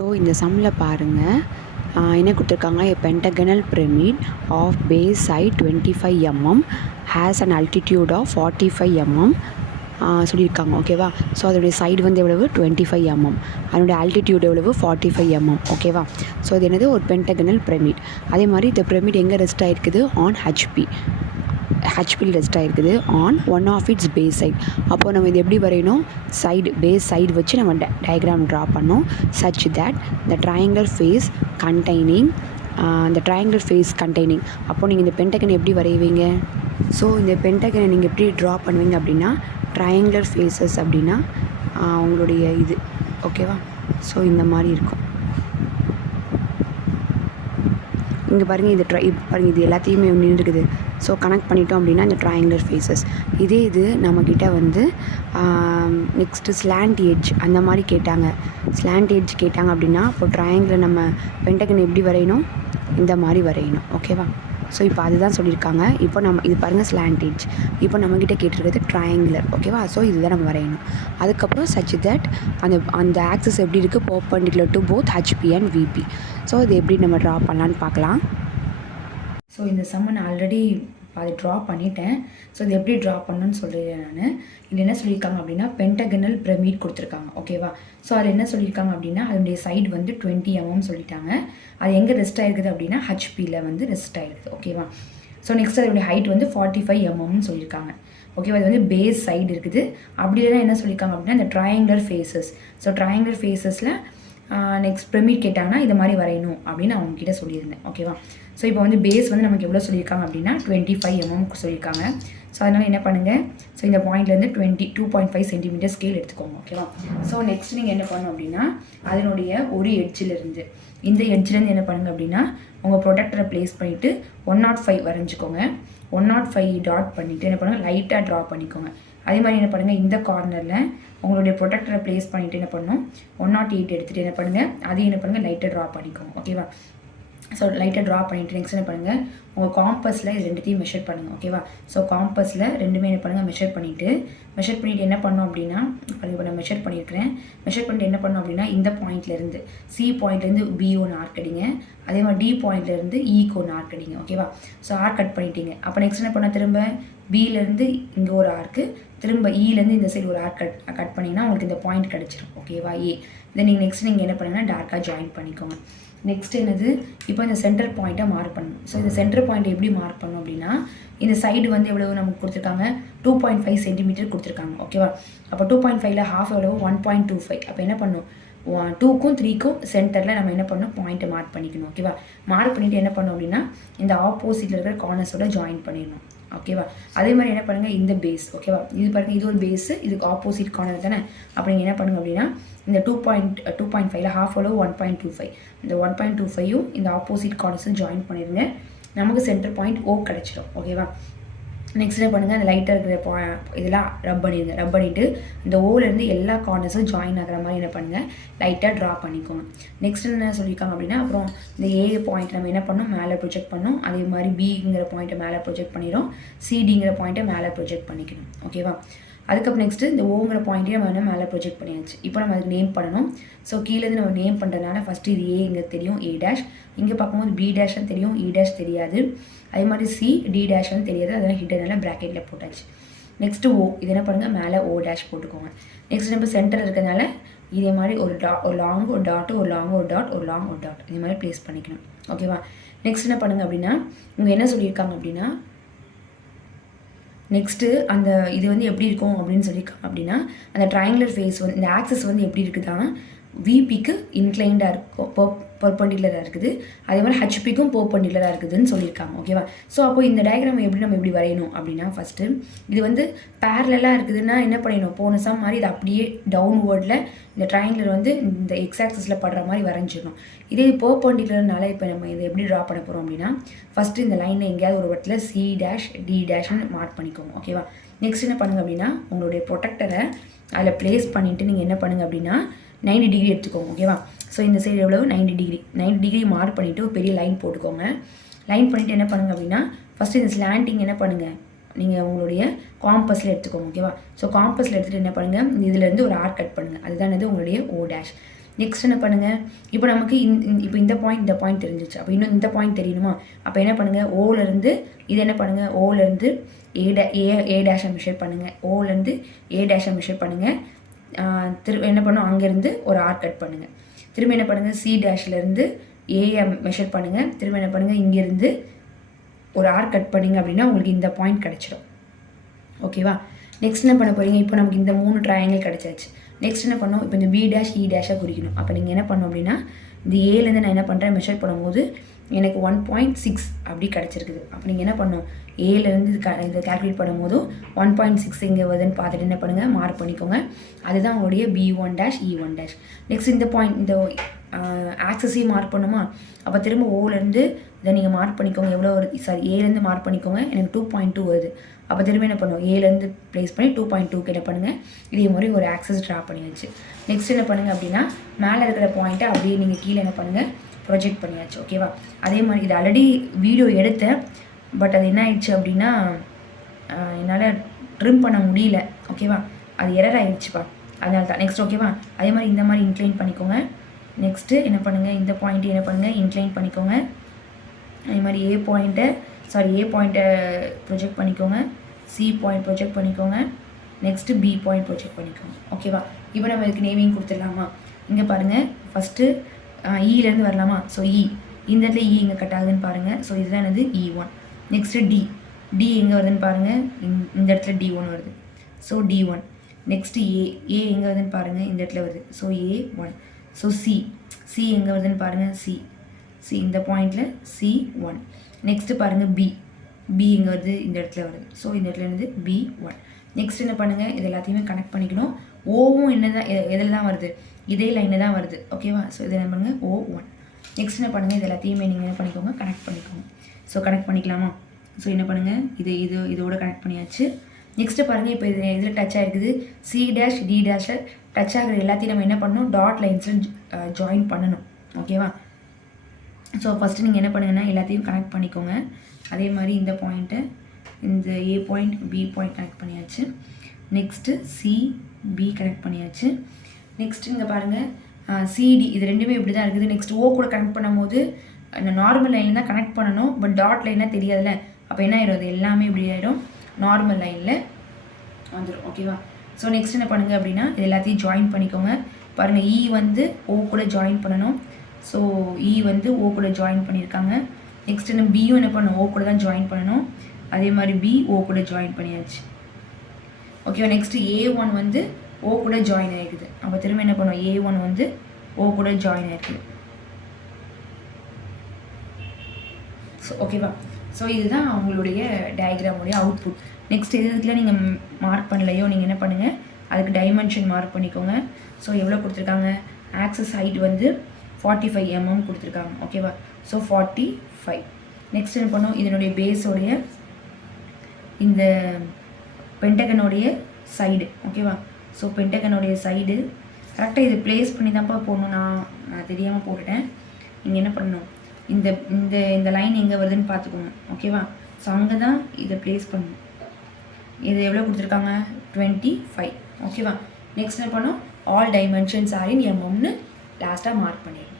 So இந்த சம்மில் பாருங்கள் என்ன கொடுத்துருக்காங்க, a pentagonal pyramid of base side 25 mm has an altitude of 45 mm சொல்லியிருக்காங்க. ஓகேவா? ஸோ அதோடைய சைடு வந்து எவ்வளவு 25 mm, அதனுடைய ஆல்டிடியூட் எவ்வளவு 45 mm. ஓகேவா? ஸோ இது என்னது ஒரு பென்டகனல் பிரமிட். அதே மாதிரி இந்த பிரமிட் எங்கே ரெஸ்ட் ஆகிருக்குது, ஆன் ஹெச்பியில் ரெஸ்ட் ஆகிருக்குது on one of its base side. அப்போது நம்ம இது எப்படி வரையணும், சைடு பேஸ் சைடு வச்சு நம்ம டயக்ராம் ட்ரா பண்ணோம். Such that the triangular face containing அப்போது நீங்கள் இந்த பென்டகனை எப்படி வரைவீங்க? ஸோ இந்த பென்டகனை நீங்கள் எப்படி ட்ரா பண்ணுவீங்க அப்படின்னா, ட்ரையாங்குலர் ஃபேஸஸ் அப்படின்னா உங்களுடைய இது ஓகேவா. ஸோ இந்த மாதிரி இருக்கும். இங்கே பாருங்கள், பாருங்கள், இது எல்லாத்தையுமே ஒன்று இருக்குது. ஸோ கனெக்ட் பண்ணிட்டோம் அப்படின்னா இந்த ட்ரையாங்குலர் ஃபேஸஸ். இது நம்மக்கிட்ட வந்து நெக்ஸ்ட்டு ஸ்லாண்ட் எட்ஜ் அந்த மாதிரி கேட்டாங்க. ஸ்லாண்ட் எட்ஜ் கேட்டாங்க அப்படின்னா இப்போ ட்ரையாங்குலர் நம்ம பென்டகன் எப்படி வரையணும், இந்த மாதிரி வரையணும். ஓகேவா? ஸோ இப்போ அதுதான் சொல்லியிருக்காங்க. இப்போ நம்ம இது பாருங்கள் ஸ்லாண்ட் எட்ஜ். இப்போ நம்மக்கிட்ட கேட்டிருக்கிறது ட்ரையாங்குலர். ஓகேவா? ஸோ இதுதான் நம்ம வரையணும். அதுக்கப்புறம் சச் தட் அந்த ஆக்சஸ் எப்படி இருக்குது, perpendicular to both HP and VP. So இது எப்படி நம்ம ட்ரா பண்ணலான்னு பார்க்கலாம். ஸோ இந்த சம்மை நான் ஆல்ரெடி அதை ட்ரா பண்ணிட்டேன். ஸோ இது எப்படி ட்ரா பண்ணணுன்னு சொல்லிடுறேன் நான். இது என்ன சொல்லியிருக்காங்க அப்படின்னா பென்டகனல் பிரமிட் கொடுத்துருக்காங்க. ஓகேவா? ஸோ அதில் என்ன சொல்லியிருக்காங்க அப்படின்னா அதனுடைய சைடு வந்து 20 mm சொல்லிட்டாங்க. அது எங்கே ரெஸ்ட் ஆகிருக்குது அப்படின்னா ஹெச்பியில் வந்து ரெஸ்ட் ஆகிருக்குது. ஓகேவா? ஸோ நெக்ஸ்ட் அதனுடைய ஹைட் வந்து 45 mm சொல்லியிருக்காங்க. ஓகேவா? இது வந்து பேஸ் சைடு இருக்குது. அப்படி இல்லைன்னா என்ன சொல்லியிருக்காங்க அப்படின்னா இந்த ட்ரையாங்குலர் ஃபேஸஸ். ஸோ ட்ரையாங்குலர் ஃபேஸஸில் நெக்ஸ்ட் பிரமிட் கேட்டாங்கன்னா இது மாதிரி வரையணும் அப்படின்னு அவங்கக்கிட்ட சொல்லியிருந்தேன். ஓகேவா? ஸோ இப்போ வந்து பேஸ் வந்து நமக்கு எவ்வளோ சொல்லியிருக்காங்க அப்படின்னா 25 mm சொல்லியிருக்காங்க. ஸோ அதனால் என்ன பண்ணுங்கள், ஸோ இந்த பாயிண்ட்லேருந்து 2.5 cm ஸ்கேல் எடுத்துக்கோங்க. ஓகேவா? ஸோ நெக்ஸ்ட் நீங்கள் என்ன பண்ணணும் அப்படின்னா அதனுடைய ஒரு எட்ஜிலேருந்து இந்த எட்ஜிலேருந்து என்ன பண்ணுங்கள் அப்படின்னா உங்கள் ப்ரொடக்டரை ப்ளேஸ் பண்ணிவிட்டு 105 வரைஞ்சிக்கோங்க. 105 டாட் பண்ணிவிட்டு என்ன பண்ணுங்கள், லைட்டாக ட்ரா பண்ணிக்கோங்க. அதே மாதிரி என்ன பண்ணுங்கள், இந்த கார்னரில் உங்களுடைய ப்ரொடக்டரை ப்ளேஸ் பண்ணிவிட்டு என்ன பண்ணணும் 108 எடுத்துகிட்டு என்ன பண்ணுங்கள், அதையும் என்ன பண்ணுங்கள் லைட்டாக ட்ரா பண்ணிக்கோங்க. ஓகேவா? ஸோ லைட்டாக ட்ரா பண்ணிவிட்டு நெக்ஸ்ட் என்ன பண்ணுங்கள், உங்கள் காம்பஸில் இது ரெண்டுத்தையும் மெஷர் பண்ணுங்கள். ஓகேவா? ஸோ காம்பஸில் ரெண்டுமே என்ன பண்ணுங்கள் மெஷர் பண்ணிவிட்டு என்ன பண்ணோம் அப்படின்னா இப்போ நான் மெஷர் பண்ணிவிட்டு என்ன பண்ணோம் அப்படின்னா இந்த பாயிண்ட்லேருந்து சி பாயிண்ட்லேருந்து பிஓன்னு ஆர்க் அடிங்க. அதே மாதிரி டி பாயிண்ட்லேருந்து ஈக்கோன்னு ஆர்க் அடிங்க. ஓகேவா? ஸோ ஆர்க் கட் பண்ணிட்டீங்க. அப்போ நெக்ஸ்ட் என்ன பண்ணால் திரும்ப பியிலேருந்து இங்கே ஒரு ஆர்க்கு, திரும்ப இலேருந்து இந்த சைடு ஒரு ஆர்க் கட் பண்ணிங்கன்னா உங்களுக்கு இந்த பாயிண்ட் கிடச்சிரும். ஓகேவா? இதை நீங்கள் நெக்ஸ்ட் நீங்கள் என்ன பண்ணுங்கன்னா டார்க்காக ஜாயின் பண்ணிக்கோங்க. நெக்ஸ்ட் என்னது, இப்போ இந்த சென்டர் பாயிண்ட்டை மார்க் பண்ணணும். ஸோ இந்த சென்டர் பாயிண்ட் எப்படி மார்க் பண்ணணும் அப்படின்னா இந்த சைடு வந்து எவ்வளவு நமக்கு கொடுத்துருக்காங்க 2.5 cm கொடுத்துருக்காங்க. ஓகேவா? அப்போ 2.5ல் ஹாஃப் எவ்வளவு 1.25. அப்போ என்ன பண்ணணும், 2க்கும் 3க்கும் சென்டரில் நம்ம என்ன பண்ணணும் பாயிண்ட்டை மார்க் பண்ணிக்கணும். ஓகேவா? மார்க் பண்ணிவிட்டு என்ன பண்ணணும் அப்படின்னா இந்த ஆப்போசிட்டில் இருக்கிற கார்னர்ஸோட ஜாயின் பண்ணிடணும். ஓகேவா? அதே மாதிரி என்ன பண்ணுங்கள், இந்த பேஸ். ஓகேவா? இது பாருங்கள், இது ஒரு பேஸு, இதுக்கு ஆப்போசிட் கார்னர் தானே. அப்போ நீங்கள் என்ன பண்ணுங்க அப்படின்னா இந்த 2.5ல் ஹாஃப் அளவு 1.25, இந்த 1.25யும் இந்த ஆப்போசிட் கார்னர்ஸும் ஜாயின் பண்ணிடுங்க. நமக்கு சென்டர் பாயிண்ட் ஓ கிடச்சிடும். ஓகேவா? நெக்ஸ்ட் என்ன பண்ணுங்கள், அந்த லைட்டாக இருக்கிற இதெல்லாம் ரப் பண்ணிவிட்டு இந்த ஓலேருந்து எல்லா கார்னர்ஸும் ஜாயின் ஆகிற மாதிரி என்ன பண்ணுங்கள் லைட்டாக ட்ரா பண்ணிக்கோங்க. நெக்ஸ்ட் என்ன சொல்லியிருக்காங்க அப்படின்னா அப்புறம் இந்த ஏ பாயிண்ட் நம்ம என்ன பண்ணோம் மேலே ப்ரொஜெக்ட் பண்ணோம். அதே மாதிரி பிங்கிற பாயிண்ட்டை மேலே ப்ரொஜெக்ட் பண்ணிடும், சிடிங்கிற பாயிண்ட்டை மேலே ப்ரொஜெக்ட் பண்ணிக்கணும். ஓகேவா? அதுக்கப்புறம் நெக்ஸ்ட்டு இந்த ஓங்கிற பாயிண்ட்டே நம்ம மேலே ப்ரொஜெக்ட் பண்ணியாச்சு. இப்போ நம்ம அதுக்கு நேம் பண்ணணும். ஸோ கீழேருந்து நம்ம நேம் பண்ணுறதுனால ஃபஸ்ட்டு இது ஏ இங்கே தெரியும், ஏ டேஷ். இங்கே பார்க்கும்போது பி டேஷ்னு தெரியும், இ டேஷ் தெரியாது. அதே மாதிரி சி டி டேஷ்னு தெரியாது, அதெல்லாம் ஹிட்டனால ப்ராக்கெட்டில் போட்டாச்சு. நெக்ஸ்ட்டு ஓ, இது என்ன பண்ணுங்கள் மேலே ஓ டேஷ் போட்டுக்கோங்க. நெக்ஸ்ட் நம்ம சென்டர் இருக்கிறதுனால இதே மாதிரி ஒரு லாங் ஒரு டாட், ஒரு லாங் ஒரு டாட், ஒரு லாங் ஒரு டாட் இதே மாதிரி ப்ளேஸ் பண்ணிக்கணும். ஓகேவா? நெக்ஸ்ட் என்ன பண்ணுங்கள் அப்படின்னா இவங்க என்ன சொல்லியிருக்காங்க அப்படின்னா நெக்ஸ்ட்டு அந்த இது வந்து எப்படி இருக்கும் அப்படின்னு சொல்லியிருக்காங்க அப்படின்னா அந்த ட்ரையாங்குலர் ஃபேஸ் வந்து இந்த ஆக்சஸ் வந்து எப்படி இருக்குதுன்னா விபிக்கு இன்க்ளைண்டாக இருக்கும், பெர்பெண்டிகுலராக இருக்குது. அதே மாதிரி ஹெச்பிக்கும் பெர்பெண்டிகுலராக இருக்குதுன்னு சொல்லியிருக்காங்க. ஓகேவா? ஸோ அப்போ இந்த டயக்ராம் நம்ம எப்படி வரையணும் அப்படின்னா ஃபஸ்ட்டு இது வந்து பேரலாக இருக்குதுன்னா என்ன பண்ணிடணும், போன சம் மாதிரி இது அப்படியே டவுன்வேர்டில் இந்த ட்ரையாங்குலர் வந்து இந்த எக்ஸ் ஆக்சஸில் படுற மாதிரி வரைஞ்சிடணும். இதே பெர்பெண்டிகுலர்னால இப்போ நம்ம இதை எப்படி ட்ரா பண்ண போகிறோம் அப்படின்னா ஃபஸ்ட்டு இந்த லைனில் எங்கேயாவது ஒரு இடத்துல சி டேஷ் டி டேஷ்னு மார்க் பண்ணிக்கோங்க. ஓகேவா? நெக்ஸ்ட் என்ன பண்ணுங்கள் அப்படின்னா உங்களுடைய ப்ரொடக்டரை அதில் ப்ளேஸ் பண்ணிவிட்டு நீங்கள் என்ன பண்ணுங்கள் அப்படின்னா 90 டிகிரி எடுத்துக்கோங்க. ஓகேவா? ஸோ இந்த சைடு எவ்வளவு 90 டிகிரி மார்க் பண்ணிவிட்டு ஒரு பெரிய லைன் போட்டுக்கோங்க. லைன் பண்ணிவிட்டு என்ன பண்ணுங்கள் அப்படின்னா ஃபஸ்ட்டு இந்த ஸ்லாண்டிங் என்ன பண்ணுங்கள் நீங்கள் உங்களுடைய காம்பஸில் எடுத்துக்கோங்க. ஓகேவா? ஸோ காம்பஸில் எடுத்துகிட்டு என்ன பண்ணுங்கள் இதிலேருந்து ஒரு ஆர்க் கட் பண்ணுங்கள். அதுதான் உங்களுடைய ஓ டேஷ். நெக்ஸ்ட் என்ன பண்ணுங்கள், இப்போ நமக்கு இப்போ இந்த பாயிண்ட் தெரிஞ்சிச்சு. அப்போ இன்னும் இந்த பாயிண்ட் தெரியணுமா? அப்போ என்ன பண்ணுங்கள், ஓலேருந்து இது என்ன பண்ணுங்கள், ஓலேருந்து ஏ டேஷை மெஷர் பண்ணுங்கள். ஓலேருந்து ஏ டேஷை மெஷர் பண்ணுங்கள். திரும்ப என்ன பண்ணும், அங்கேருந்து ஒரு ஆர் கட் பண்ணுங்கள். திரும்ப என்ன பண்ணுங்கள், சி டேஷ்லேருந்து ஏஐ மெஷர் பண்ணுங்கள். திரும்ப என்ன பண்ணுங்கள், இங்கேருந்து ஒரு ஆர் கட் பண்ணிங்க அப்படின்னா உங்களுக்கு இந்த பாயிண்ட் கிடச்சிடும். ஓகேவா? நெக்ஸ்ட் என்ன பண்ண போகிறீங்க, இப்போ நமக்கு இந்த 3 ட்ரையாங்கிள் கிடச்சாச்சு. நெக்ஸ்ட் என்ன பண்ணோம், இப்போ இந்த பி டேஷ் இ டேஷாக குறிக்கணும். அப்போ நீங்கள் என்ன பண்ணணும் அப்படின்னா, இந்த ஏலேருந்து நான் என்ன பண்ணுறேன், மெஷர் பண்ணும்போது எனக்கு 1.6 அப்படி கிடச்சிருக்குது. அப்போ நீங்கள் என்ன பண்ணணும், ஏலேருந்து இதை கால்குலேட் பண்ணும்போதும் 1.6 எங்கே வருதுன்னு பார்த்துட்டு என்ன பண்ணுங்கள், மார்க் பண்ணிக்கோங்க. அதுதான் உங்களுடைய B1 dash E1 dash. Next இந்த பாயிண்ட், இந்த ஆக்சஸையும் மார்க் பண்ணுமா? அப்போ திரும்ப ஓலேருந்து இதை நீங்கள் மார்க் பண்ணிக்கோங்க. எவ்வளோ வருது, சாரி ஏலேருந்து மார்க் பண்ணிக்கோங்க. எனக்கு 2.2 வருது. அப்போ திரும்ப என்ன பண்ணுவோம், ஏலேருந்து ப்ளேஸ் பண்ணி 2.2க்கு என்ன பண்ணுங்கள், இதே மாதிரி ஒரு ஆக்சஸ் ட்ரா பண்ணியாச்சு. நெக்ஸ்ட் என்ன பண்ணுங்கள் அப்படின்னா, மேலே இருக்கிற பாயிண்ட்டை அப்படியே நீங்கள் கீழே என்ன பண்ணுங்கள், ப்ரொஜெக்ட் பண்ணியாச்சு. ஓகேவா? அதே மாதிரி இது ஆல்ரெடி வீடியோ எடுத்தேன், பட் அது என்ன ஆயிடுச்சு அப்படின்னா என்னால் ட்ரிம் பண்ண முடியல. ஓகேவா? அது எரர் ஆகிடுச்சுப்பா, அதனால தான். நெக்ஸ்ட் ஓகேவா? அதே மாதிரி இந்த மாதிரி இன்க்ளைன் பண்ணிக்கோங்க. நெக்ஸ்ட்டு என்ன பண்ணுங்கள், இந்த பாயிண்ட்டு என்ன பண்ணுங்கள், இன்க்ளைன் பண்ணிக்கோங்க. அதே மாதிரி ஏ பாயிண்ட்டை ப்ரொஜெக்ட் பண்ணிக்கோங்க. சி பாயிண்ட் ப்ரொஜெக்ட் பண்ணிக்கோங்க. நெக்ஸ்ட்டு பி பாயிண்ட் ப்ரொஜெக்ட் பண்ணிக்கோங்க. ஓகேவா? இப்போ நம்ம இதுக்கு நேமிங் கொடுத்துடலாமா? இங்கே பாருங்கள், ஃபஸ்ட்டு இலேருந்து வரலாமா? ஸோ இந்த இடத்துல இங்கே கட் ஆகுதுன்னு பாருங்கள். ஸோ இதுதான் என்னது, E1. நெக்ஸ்ட்டு டி எங்கே வருதுன்னு பாருங்கள், இந்த இடத்துல D1 வருது. So D1. நெக்ஸ்ட்டு ஏ எங்கே வருதுன்னு பாருங்கள், இந்த இடத்துல வருது. So A1. ஸோ சி எங்கே வருதுன்னு பாருங்கள், சி இந்த பாயிண்டில் C1. நெக்ஸ்ட்டு பாருங்கள் பி எங்கே வருது, இந்த இடத்துல வருது. ஸோ இந்த இடத்துல இருந்து B1. நெக்ஸ்ட் என்ன பண்ணுங்கள், இது எல்லாத்தையுமே கனெக்ட் பண்ணிக்கணும். ஓவும் என்ன தான் எதில் தான் வருது, இதே லைனில் தான் வருது. ஓகேவா? ஸோ இதை என்ன பண்ணுங்கள், O1. நெக்ஸ்ட் என்ன பண்ணுங்கள், இது எல்லாத்தையுமே நீங்கள் என்ன பண்ணிக்கோங்க, கனெக்ட் பண்ணிக்கோங்க. ஸோ கனெக்ட் பண்ணிக்கலாமா? ஸோ என்ன பண்ணுங்கள், இதோட கனெக்ட் பண்ணியாச்சு. நெக்ஸ்ட்டு பாருங்கள், இப்போ இதில் டச் ஆகிருக்குது. சி டேஷ் டி டேஷில் டச் ஆகிற எல்லாத்தையும் நம்ம என்ன பண்ணணும், டாட் லைன்ஸில் ஜாயின் பண்ணணும். ஓகேவா? ஸோ ஃபஸ்ட்டு நீங்கள் என்ன பண்ணுங்கன்னா, எல்லாத்தையும் கனெக்ட் பண்ணிக்கோங்க. அதே மாதிரி இந்த பாயிண்ட்டை, இந்த ஏ பாயிண்ட் பி பாயிண்ட் கனெக்ட் பண்ணியாச்சு. நெக்ஸ்ட்டு சிபி கனெக்ட் பண்ணியாச்சு. நெக்ஸ்ட்டு இங்கே பாருங்கள், சிடி இது ரெண்டுமே இப்படி தான் இருக்குது. நெக்ஸ்ட் ஓ கூட கனெக்ட் பண்ணும்போது நார்மல் லைனில் தான் கனெக்ட் பண்ணணும், பட் டாட் லைனாக தெரியாதுல்ல. அப்போ என்ன ஆயிடும், அது எல்லாமே இப்படி ஆகிடும், நார்மல் லைனில் வந்துடும். ஓகேவா? ஸோ நெக்ஸ்ட் என்ன பண்ணுங்கள் அப்படின்னா, இது எல்லாத்தையும் ஜாயின் பண்ணிக்கோங்க. பாருங்கள், இ வந்து ஓ கூட ஜாயின் பண்ணணும். ஸோ இ வந்து ஓ கூட ஜாயின் பண்ணியிருக்காங்க. நெக்ஸ்ட் என்ன, பியும் என்ன பண்ணணும், ஓ கூட தான் ஜாயின் பண்ணணும். அதே மாதிரி பி ஓ கூட ஜாயின் பண்ணியாச்சு. ஓகேவா? நெக்ஸ்ட்டு A1 வந்து ஓ கூட ஜாயின் ஆகிருக்குது. அப்போ திரும்ப என்ன பண்ணுவோம், A1 வந்து ஓ கூட ஜாயின் ஆகிருக்குது. ஸோ ஓகேவா? ஸோ இதுதான் அவங்களுடைய டயக்ராமுடைய அவுட்புட். நெக்ஸ்ட் இதுக்குள்ள நீங்கள் மார்க் பண்ணலையோ, நீங்கள் என்ன பண்ணுங்கள், அதுக்கு டைமென்ஷன் மார்க் பண்ணிக்கோங்க. ஸோ எவ்வளோ கொடுத்துருக்காங்க, ஆக்சஸ் ஹைட் வந்து 45 mm கொடுத்துருக்காங்க. ஓகேவா? ஸோ 45. நெக்ஸ்ட் என்ன பண்ணோம், இதனுடைய பேஸோடைய இந்த பென்டகனுடைய சைடு. ஓகேவா? ஸோ பென்டகனுடைய சைடு கரெக்டாக இது ப்ளேஸ் பண்ணி தான்ப்பா போடணும். நான் தெரியாமல் போட்டுட்டேன். நீங்கள் என்ன பண்ணணும், இந்த இந்த இந்த லைன் எங்கே வருதுன்னு பார்த்துக்கோங்க. ஓகேவா? ஸோ அங்கே தான் இதை ப்ளேஸ் பண்ணணும். இது எவ்வளோ கொடுத்துருக்காங்க, 25. ஓகேவா? நெக்ஸ்ட் என்ன பண்ணோம், ஆல் டைமென்ஷன்ஸ் ஆர் இன் எம்எம்னு லாஸ்ட்டாக மார்க் பண்ணிடணும்.